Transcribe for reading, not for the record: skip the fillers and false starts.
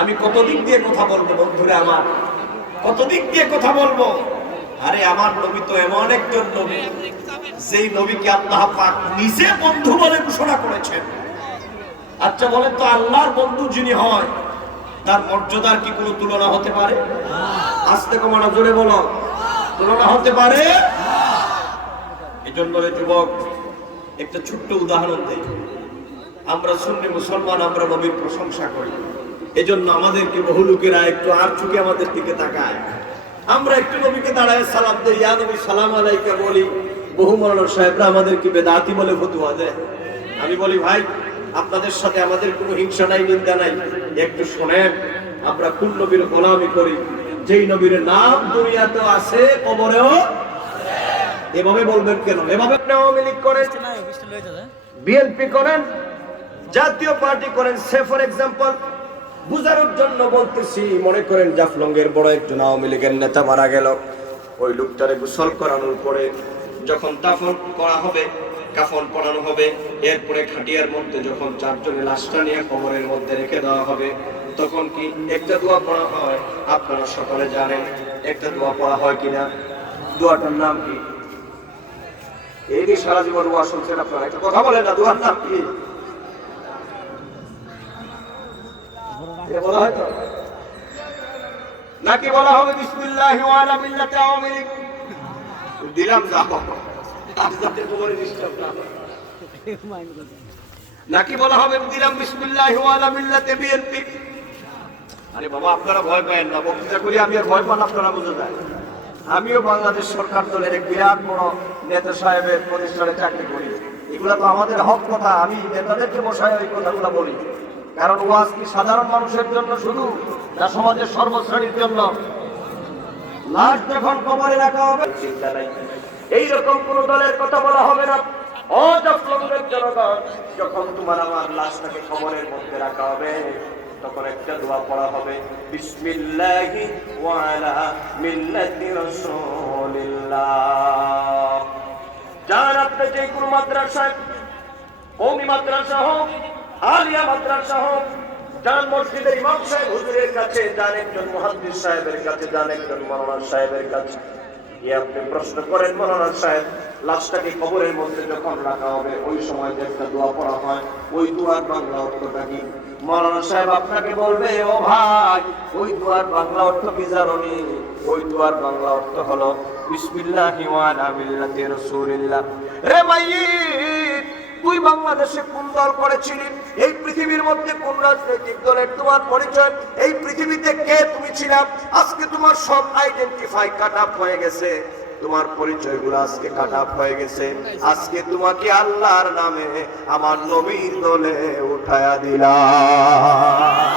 আমি কত দিক দিয়ে কথা বলবো বন্ধুরা আমার, কত দিক দিয়ে কথা বলবো। আরে আমার নবী তো এমন একজন নবী, যেই নবীকে আল্লাহ পাক নিজে বন্ধু বলে ঘোষণা করেছেন। আচ্ছা বলেন তো, আল্লাহর বন্ধু যিনি হয় তার মর্যাদার কি কোনো তুলনা হতে পারে? আস্তে কমানো, জোরে বলো, তুলনা হতে পারে? এই জন্য যুবক, একটা ছোট্ট উদাহরণ দেই। আমরা সুন্নি মুসলমান, আমরা নবীর প্রশংসা করি, এজন্য আমাদেরকে বহু লোকেরা একটু আর চুকে আমাদের দিকে তাকায়। আমরা একটু নবীকে দাঁড়ায় সালাম দেই, ইয়া নবী সালাম আলাইকা বলি, বহু মাওলানা সাহেবরা আমাদেরকে বেদাতি বলে ফতোয়া দেয়। আমি বলি ভাই, আপনাদের সাথে আমাদের কোনো হিংসা নাই, নিন্দা নাই, একটু শোনেন, আমরা কোন নবীর গোলামি করি, যেই নবীর নাম দুনিয়াতে আছে কবরেও। এভাবে বলবেন কেন? এভাবে আওয়ামী লীগ করেন, বিএনপি করেন, জাতীয় পার্টি করেন, সে ফর এক্সাম্পল বুঝানোর জন্য বলতেছি। মনে করেন জাফলংয়ের বড় একজন আওয়ামী লীগের নেতা মারা গেল, ওই লোকটারে গোসল করানোর পরে যখন দাফন করা হবে, কাফন পরানো হবে, এরপরে খাটিয়ার মধ্যে যখন চারজনের লাশটা নিয়ে কবরের মধ্যে রেখে দেওয়া হবে, তখন কি একটা দোয়া পড়া হয়? আপনারা সকলে জানেন একটা দোয়া পড়া হয় কিনা? দোয়াটার নাম কি? এই যে সারা জীবন দোয়া শুনছেন আপনারা, একটা কথা বলেন না, দোয়ার নাম কি? বলা হয় তো নাকি? বলা হবে বিসমিল্লাহি ওয়া আলা মিল্লাতি আওয়ামী লীগ। দিলাম যাও, নাকি বলা হবে দিলাম বিসমিল্লাহি ওয়া আলা মিল্লাতি বিএনপি। আরে বাবা, আপনারা ভয় পাবেন না, বক্তৃতা করি আমি আর ভয় পান আপনারা বুঝে যায়। আমিও বাংলাদেশ সরকার দলের এক বিরাট বড় নেতা সাহেবের প্রতিষ্ঠানে চাকরি করি। এগুলা তো আমাদের হক কথা, আমি নেতাদেরকে বসায় ওই কথাগুলো বলি। কারণ ওয়াজ কি সাধারণ মানুষের জন্য শুধু, না সমাজের সর্বশ্রেণীর জন্য? লাশ যখন কবরে রাখা হবে, চিন্তা নাই, এইরকম কোন দলের কথা বলা হবে না। ও জাফলংয়ের জনগণ, যখন তোমার আমার লাশটাকে কবরের মধ্যে রাখা হবে, তখন একটা দোয়া পড়া হবে, বিসমিল্লাহি ওয়া আলা মিল্লাতি রাসূলিল্লাহ। যার আপনি যে কোনো মাদ্রাসায়, কওমি মাদ্রাসা হোক, আলিয়া মাদ্রাসা হোক, যান মসজিদের ইমাম সাহেব হুজুরের কাছে, যান একজন মুহাদ্দিস সাহেবের কাছে, যান একজন মাওলানা সাহেবের কাছে, আপনি প্রশ্ন করেন, মাওলানা সাহেব লাশটাকে কবরের মধ্যে যখন রাখা হবে, ওই সময় যে একটা দোয়া পড়া হয়, ওই দোয়ার বাংলা অর্থটা কি? মাওলানা সাহেব আপনাকে বলবে, ও ভাই, ওই দোয়ার বাংলা অর্থ কি জানেন? ওই দোয়ার বাংলা অর্থ হলো বিসমিল্লাহি ওয়া আলা মিল্লাতি রাসূলিল্লাহ। রে মাইয়িত, তুই বাংলাদেশে কোন দল করেছিলি? এই পৃথিবীর মধ্যে কোন রাজনৈতিক দলের তোমার পরিচয়? এই পৃথিবীতে কে তুমি ছিলা? আজকে তোমার সব আইডেন্টিফাই কাট আপ হয়ে গেছে, তোমার পরিচয়গুলো আজকে কাট আপ হয়ে গেছে। আজকে তোমাকে আল্লাহর নামে আমার নবীর দলে উঠায়া দিলাম।